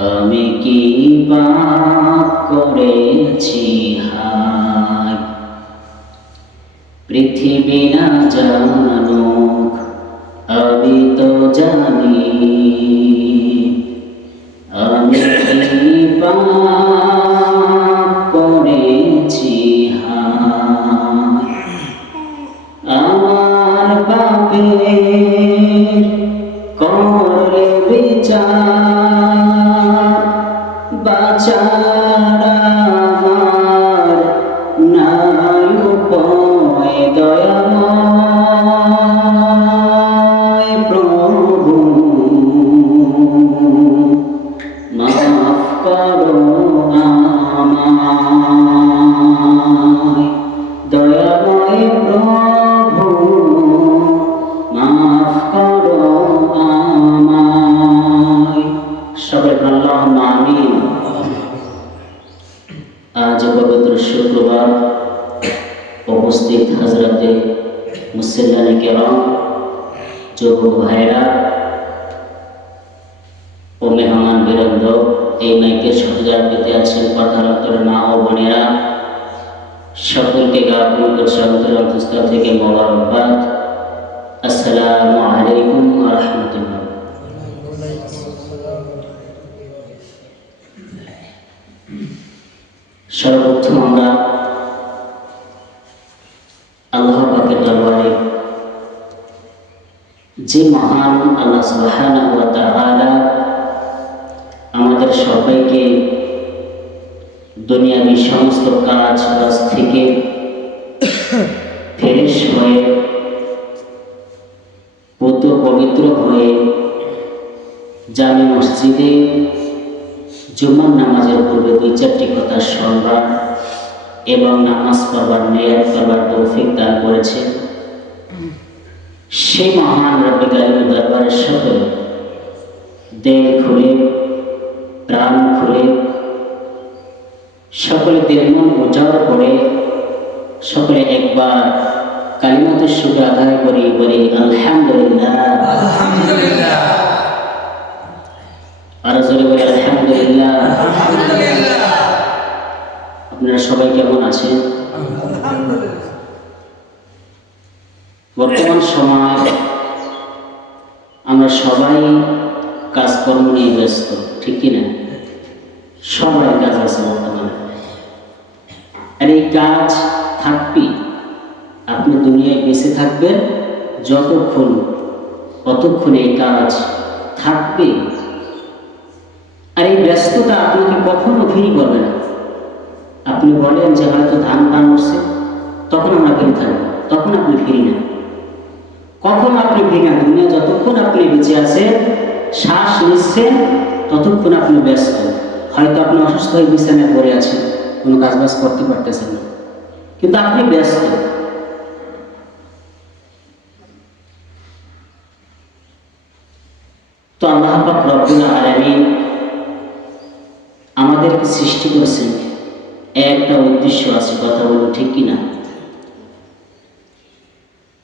আমি কি পাপ করেছি হায়, পৃথিবী না জানুক আমি তো জানি। আমি কি পাপ করেছি হায়, আমার পাপের করলে বিচার, বাঁচার আমার নাই উপায়। দয়াময় প্রভু মাফ করো আমায়, দয়াময় প্রভু মাফ করো আমায়। সবাই আল্লাহুম্মা আমিন। আজ পবিত্র শুক্রবার উপস্থিত হযরতে মুসল্লিয়ানে কেরাম, যুবক ভাইরা ও মেহমান বৃন্দ, এই মাইকের সহযোগিতা পেতে আছেন পর্দার অন্তরের মা ও বোনেরা, সকলকে গাপুর সন্তর অন্তঃস্থল থেকে মোবারকবাদ। আসসালামু আলাইকুম ওয়া রাহমাতুল্লাহ। সর্বপ্রথম আমরা আল্লাহ পাকের দরবারে, যে মহান আল্লাহ সুবহানাহু ওয়া তাআলা আমাদের সবাইকে দুনিয়াবী সমস্ত কাজ থেকে ফ্রেশ হয়ে পবিত্র হয়ে জামে মসজিদে জুমার নামাজের পূর্বে 2-4টি কথা শুনবার এবং নামাজ পড়বার নিয়ত করবার তৌফিক দান করেছে, সেই মহান রব্বুল আলামিনের দরবারে সকলে দিল খুলে, প্রাণ খুলে, সকলে দিল মন উজাড় করে সকলে একবার কালিমাতে শুকর আদায় করি, বলি আলহামদুলিল্লাহ। আলহামদুলিল্লাহ। আর জোরে বলি আলহামদুলিল্লাহ। আপনারা সবাই কেমন আছেন? বর্তমান সময় আমরা সবাই কাজকর্ম নিয়ে ব্যস্ত, ঠিক কিনা? সবাই কাজ আছে বর্তমানে। আর এই কাজ থাকবি, আপনি দুনিয়ায় বেঁচে থাকবেন যতক্ষণ, ততক্ষণ এই কাজ থাকবে। আর এই ব্যস্ততা আপনাকে কখনো ফ্রি করবে না। আপনি বলেন যে হয়তো ধান পান উঠছে, তখন আমরা ফ্রি থাকবো, তখন আপনি ফ্রি না। কখন আপনি ফ্রি না? দুনিয়া যতক্ষণ আপনি বেঁচে আছেন, শ্বাস নিচ্ছেন, ততক্ষণ আপনি ব্যস্ত। হয়তো আপনি অসুস্থ হয়ে বিছানায় পড়ে আছেন, কোনো কাজবাজ করতে পারতেছেন না, কিন্তু আপনি ব্যস্ত। তো আল্লাহ পাক রব্বুল আলামিন আমাদেরকে সৃষ্টি করেছেন, একটা উদ্দেশ্য আছে, কথা বলবো ঠিক কিনা?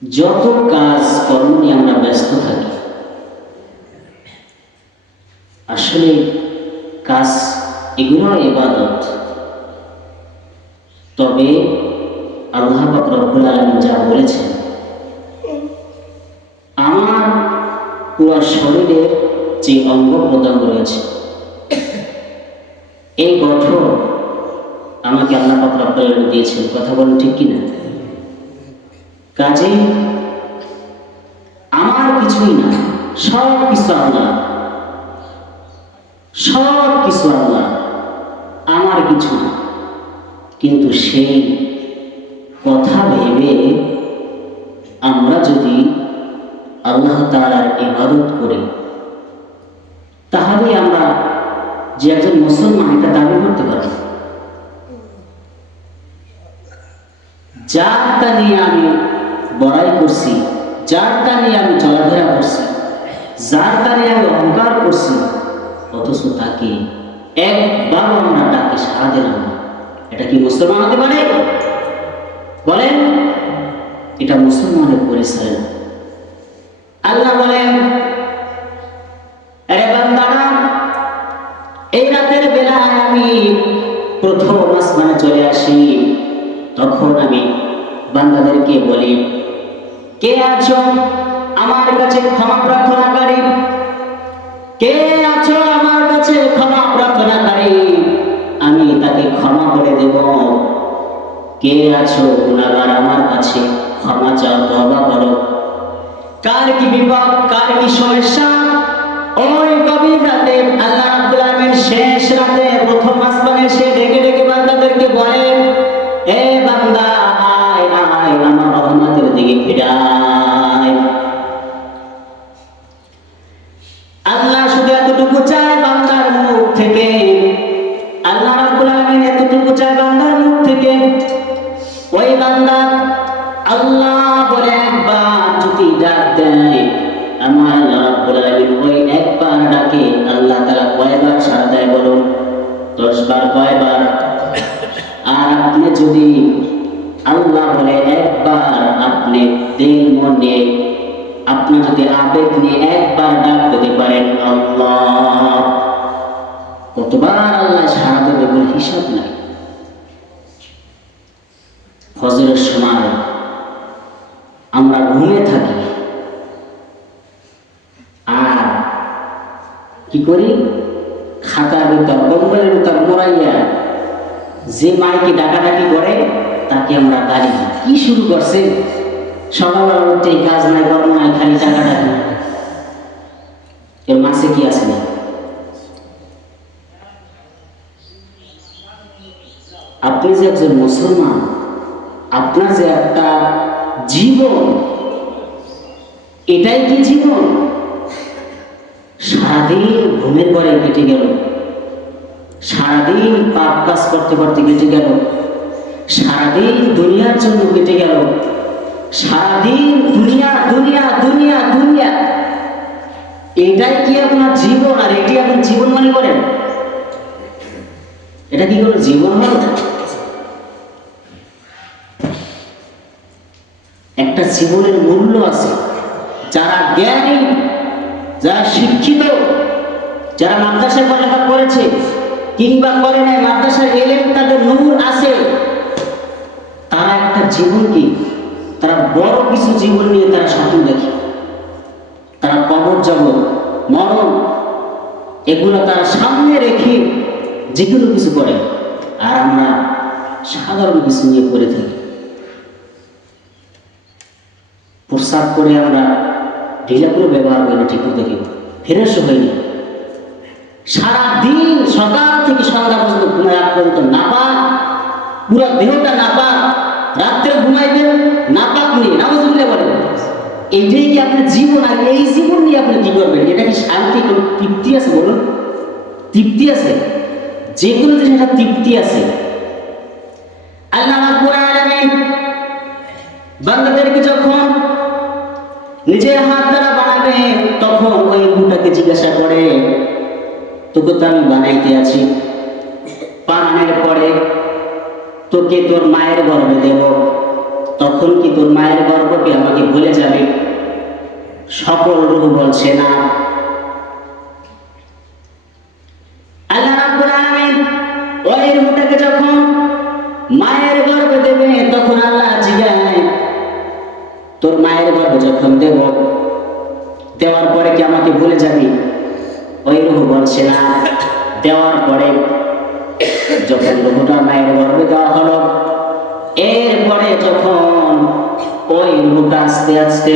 যত কাজ কর্ম নিয়ে আমরা ব্যস্ত থাকি, আসলে কাজ এগুলো ইবাদত। তবে আল্লাহ পাক রব্বুল আলামিন যা বলেছেন, আমার পুরো শরীরের যে অঙ্গ প্রত্যঙ্গ রয়েছে, এই গঠন আমাকে আল্লাহ পাক রব্বুল আলামিন দিয়েছেন, কথা বলেন ঠিক কিনা? কাজে আমার কিছুই না, সব কিছু আল্লাহ, সব কিছু আল্লাহ, আমার কিছু না। কিন্তু সেই কথা ভেবে আমরা যদি আল্লাহ তাআলার ইবাদত করি, তাহলে আমরা যে একজন মুসলমান এটা দাবি করতে পারি। যারটা নিয়ে আমি বড়াই করছি, যারটা নিয়ে আমি চলাফেরা করছি, যারটা নিয়ে আমি অহংকার করছি, অথচ তাকে একবার আমরা ডাকে সাড়া দিলাম না, এটা কি মুসলমান হতে পারে? বলেন, এটা মুসলমানের পরিচয় না। আল্লাহ বলেন, আরে বান্দারা, প্রথম আসমানে চলে আসি, তখন আমি বান্দাদেরকে বলি, কে আছো আমার কাছে ক্ষমা প্রার্থনাকারী? কে আছো আমার কাছে ক্ষমা প্রার্থনাকারী? আমি তাকে ক্ষমা করে দেব। কে আছো গুনাহগার আমার কাছে ক্ষমা চাও, তওবা করো। কার কি বিপদ, কার কি সমস্যা, ওই গভীর রাতে আল্লাহ রাব্বুল আলামিন শেষ রাতে প্রথম আসমানে এসে ডেকে ডেকে বান্দাদেরকে বলেন, এ বান্দা আয় আয় আমার রহমতের দিকে ফিরে আয়। আল্লাহ শুধু এতটুকু চায় বান্দার মুখ থেকে, আল্লাহ রাব্বুল আলামিন এতটুকু চায় বান্দার মুখ থেকে, ওই বান্দা আল্লাহ বলে একবার যদি ডাক দেয়, আমার আল্লাহ রাব্বুল আলামিন ওই একবার ডাকে আল্লাহ তাআলা কয়বার সাড়া দেয় বলুন? 10 বার। কয়বার? আর আপনি যদি আল্লাহ বলে একবার, আপনি দিল মন নিয়ে, আপনি যদি আবেগ নিয়ে একবার ডাক দিতে পারেন আল্লাহ, কতবার আল্লাহ সাড়া দেবে বলে হিসাব নাই। ফজরের সময় আমরা ঘুমিয়ে থাকি, আর কি করি? খাতার ভিতর কম্বলের ভিতর মোড়াইয়া যে মাইকে ডাকাডাকি করে তাকে আমরা গালি দিই। কি শুরু করছে? সকালবেলা উঠতে কাজ নাই, কর্ম নাই, খালি ডাকাডাকি। এর মাঝে কি আছে না? আপনি যে একজন মুসলমান, আপনার যে একটা জীবন, এটাই কি জীবন? সারাদিন ঘুমের পরে কেটে গেল, সারাদিন পাপ কাজ করতে করতে কেটে গেল, সারাদিন দুনিয়ার জন্য কেটে গেল, সারাদিন দুনিয়া দুনিয়া দুনিয়া দুনিয়া, এটাই কি আপনার জীবন? আর এটি আপনি জীবন মনে করেন? এটা কি কোনো জীবন হলো? একটা জীবনের মূল্য আছে। যারা জ্ঞানী, যারা শিক্ষিত, যারা মাদ্রাসায় পড়ালেখা করেছে কিংবা করে নাই, মাদ্রাসার এলেম তাদের নূর আছে, তারা একটা জীবন কি, তারা বড় কিছু জীবন নিয়ে তারা স্বপ্ন দেখে। তারা কবর জগৎ, মরণ, এগুলো তারা সামনে রেখে যে কোনো কিছু করে। আর আমরা সাধারণ কিছু নিয়ে করে থাকি। প্রস্রাব করে আমরা ঢিলা করে ব্যবহার করি, ঠিক দেখি ফ্রেশ হয়নি। সারাদিন সকাল থেকে সন্ধ্যা পর্যন্ত ঘুমায় পর্যন্ত নাপাক, পুরো দেহটা নাপাক, রাত্রে ঘুমাইবেন নাপাক নিয়ে, নাউজুবিল্লাহ বলেন। এটাই কি আপনার জীবন? আর এই জীবন নিয়ে আপনি কি করবেন? এটা কি শান্তি, কোনো তৃপ্তি আছে বলুন? তৃপ্তি আছে? যে কোনো জিনিস একটা তৃপ্তি আছে। আল্লাহ রাব্বুল আলামিন বান্দাদেরকে যখন নিজের হাত দ্বারা বানাবে, তখন ওই রূহটাকে জিজ্ঞাসা করে, তোকে তো আমি বানাইতে আছি, বানানোর পরে তোকে তোর মায়ের গর্ভে দেব, তখন কি তোর মায়ের গর্ভকে আমাকে ভুলে যাবে? সকল রূহ বলছে না। আল্লাহ রাব্বুল আলামিন ওই রূহটাকে যখন মায়ের গর্ভে দেবে, তখন আল্লাহ জিজ্ঞাসা, তোর মায়ের গর্ভে যখন দেব, দেওয়ার পরে কি আমাকে ভুলে যাবি? ওই রূহ বলছে না। দেওয়ার পরে যখন রূহটা মায়ের গর্ভে দেওয়া হলো, এরপরে যখন ওই রূহটা আস্তে আস্তে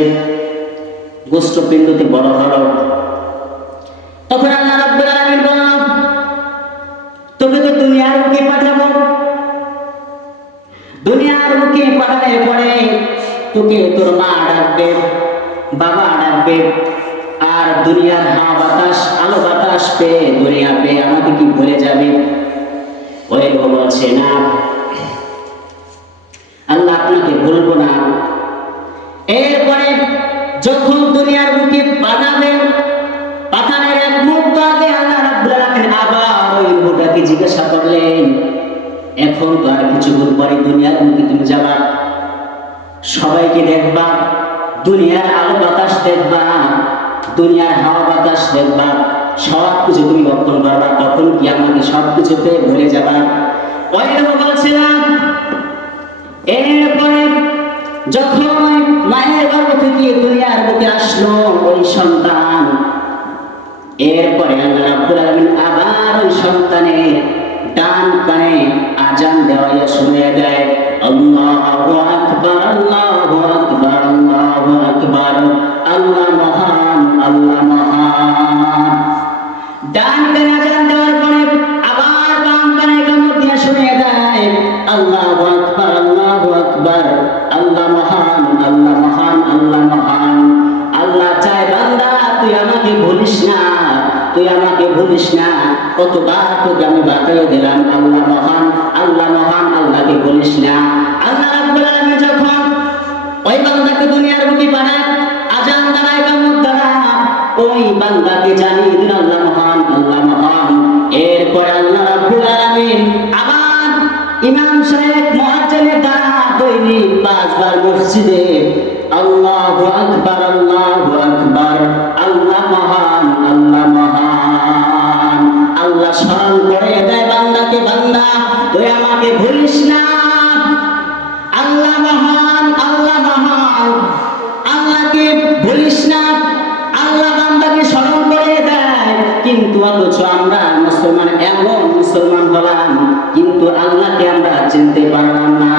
গোষ্ঠপিণ্ডতে বড় হলো, তখন আল্লাহ রাব্বুল আলামিন বলল, তোকে তো দুনিয়ার বুকে পাঠাবো। দুনিয়ার বুকে পাঠানোর পরে তোকে তোর মা ডাকবে, বাবা ডাকবে, আর দুনিয়ার হাওয়া বাতাস, আলো বাতাস পেয়ে, দুনিয়া পেয়ে আমাকে কি ভুলে যাবে? ওই বলছে না, আল্লাহ আপনাকে ভুলবো না। এরপরে যখন দুনিয়ার বুকে পাঠাবেন, পাঠানোর এক মুহূর্ত আগে আল্লাহ রাব্বুল আলামিন আবার ওই রূহটাকে জিজ্ঞাসা করলেন, এখন তো আর কিছুক্ষণ পরে দুনিয়ার বুকে তুমি যাবা, সবাইকে দেখবা, দুনিয়ার আলো বাতাস দেখবা, দুনিয়ার হাওয়া বাতাস দেখবা, সব কিছু তুমি ভক্ষণ করবা, তখন কি আমাকে সব কিছুতে ভুলে যাবা? ওইরকম বলছিলাম। এরপরে যখন মায়ের গর্ভ থেকে দুনিয়ার বুকে আসলো ওই সন্তান, এরপরে আল্লাহ রাব্বুল আলামিন আবার ওই সন্তানের ডান কানে আজান দেওয়া শুনিয়ে দেয়, আল্লাহু আকবার, আল্লাহু আকবার, আল্লাহু আকবার, আল্লাহ মহান, আল্লাহ মহান। ডান কানে আজান দেওয়ার পরে আবার বাম কানে কামড় দিয়ে শুনিয়ে দেয়, আল্লাহু আকবার, আল্লাহু আকবার, আল্লাহ মহান, আল্লাহ মহান, আল্লাহ মহান। আল্লাহ চায় বান্দা তুই আমাকে ভুলিস না, তুই আমাকে ভুলিস না। কতবার তোকে আমি বাতায় দিলাম, আল্লাহ মহান, আল্লাহ মহান, আল্লাহকে ভুলিস না। আল্লাহ রাব্বুল আলামিন যখন ওই বান্দাকে দুনিয়ার বুকে পাঠায়, আজান দ্বারায় কামড় দ্বারা ওই বান্দাকে জানিয়ে দিন আল্লাহ মহান, আল্লাহ মহান। এরপরে আল্লাহ রাব্বুল আলামিন আবার ইমাম সাহেব মুয়াজ্জিনের দ্বারা দৈনিক 5 বার মসজিদে আল্লাহু আকবার, আল্লাহু আকবার, আল্লাহ মহান, আল্লাহ মহান। আল্লাহ স্মরণ করে দেয় বান্দাকে, বান্দা তুই আমাকে ভুলিস না, আল্লাহ মহান, আল্লাহ মহান, আল্লাহকে ভুলিস না। আল্লাহ বান্দাকে স্মরণ করে দেয়, কিন্তু অথচ আমরা মুসলমান এমন মুসলমান হলাম কিন্তু আল্লাহকে আমরা চিনতে পারলাম না।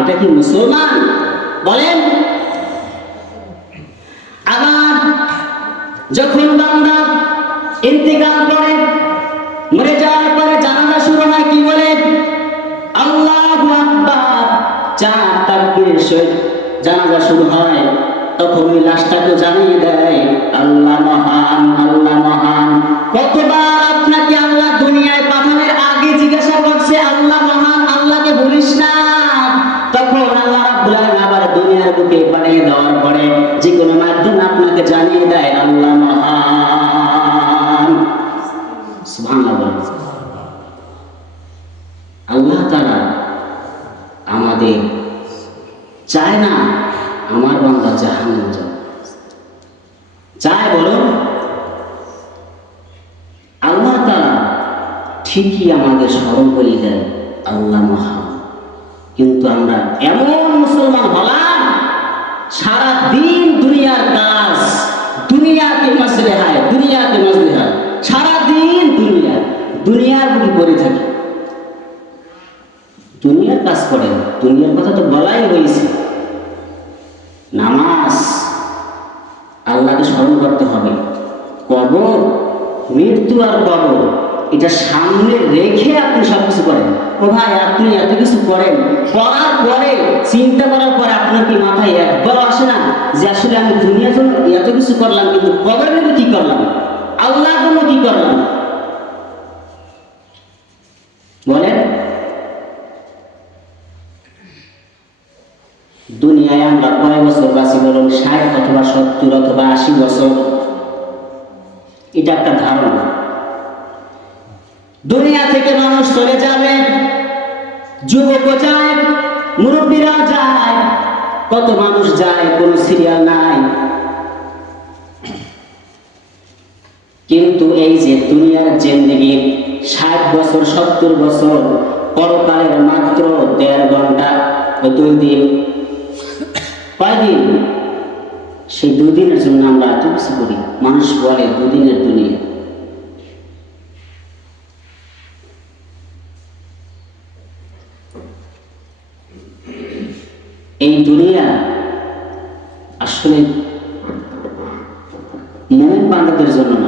এটা কি মুসলমান বলেন? আবার যখন বান্দা ইন্তেকাল করে, মরে যাওয়ার পরে জানাজা শুরু হয়, কি বলে? আল্লাহু আকবার, 4 তাকবীরের সহিত জানাজা শুরু হয়। তখন ওই লাশটাকে জানিয়ে দেয়, আল্লাহ মহান, আল্লাহ মহান। কতবার আপনাকে আল্লাহ দুনিয়ায় পাঠানোর আগে জিজ্ঞাসা করছে, আল্লাহ মহান, আল্লাহকে ভুলিস না। তখন আল্লাহ রাব্বুল আলামিন আবার দুনিয়ার বুকে পাঠিয়ে দেওয়ার পরে যে কোনো মাধ্যমে আপনাকে জানিয়ে দেয়, আল্লাহ মহান। সুবহানাল্লাহ। আল্লাহ তাআলা আমাদের চায় না আমার বান্দা জাহান্নামে যাক, চায় বলো? আল্লাহ তাআলা ঠিকই আমাদের স্মরণ করিয়ে দেয়, আল্লাহ মহান। কিন্তু আমরা এমন মুসলমান হলাম, সারা দিন দুনিয়ার কাজ, দুনিয়াকে মাসলেহায়, দুনিয়াকে মাসলেহায়, সারা দিন দুনিয়ার বুকে পড়ে থাকি, দুনিয়ার কাজ করে। দুনিয়ার কথা তো বলাই হয়েছে, নামাজ, আল্লাহকে স্মরণ করতে হবে। কবর, মৃত্যু আর কবর, এটা সামনে রেখে আপনি সবকিছু করেন। ও ভাই, আপনি এত কিছু করেন, করার পরে চিন্তা করার পরে আপনার কি মাথায় একবার আসে না যে আসলে আমি দুনিয়ার জন্য এত কিছু করলাম, কিন্তু কবরের জন্য কি করলাম, আল্লাহর জন্য কি করলাম? বলেন। দুনিয়ায় আমরা কয় বছর বাঁচি বলুন? 60 অথবা 70 অথবা 80 বছর। এটা একটা ধারণা। দুনিয়া থেকে মানুষ চলে যাবে, যুবকও যায়, মুরব্বীরা যায়, কত মানুষ যায়, কোনো সিরিয়াল নাই। কিন্তু এই যে দুনিয়ার জিন্দেগি 60 বছর 70 বছর, পরকালের মাত্র 1.5 ঘন্টা, 2 দিন। কয়দিন? সেই 2 দিনের জন্য আমরা এত কিছু করি। মানুষ বলে 2 দিনের দুনিয়া। এই দুনিয়া আসলে মুমিন বান্দাদের জন্য না,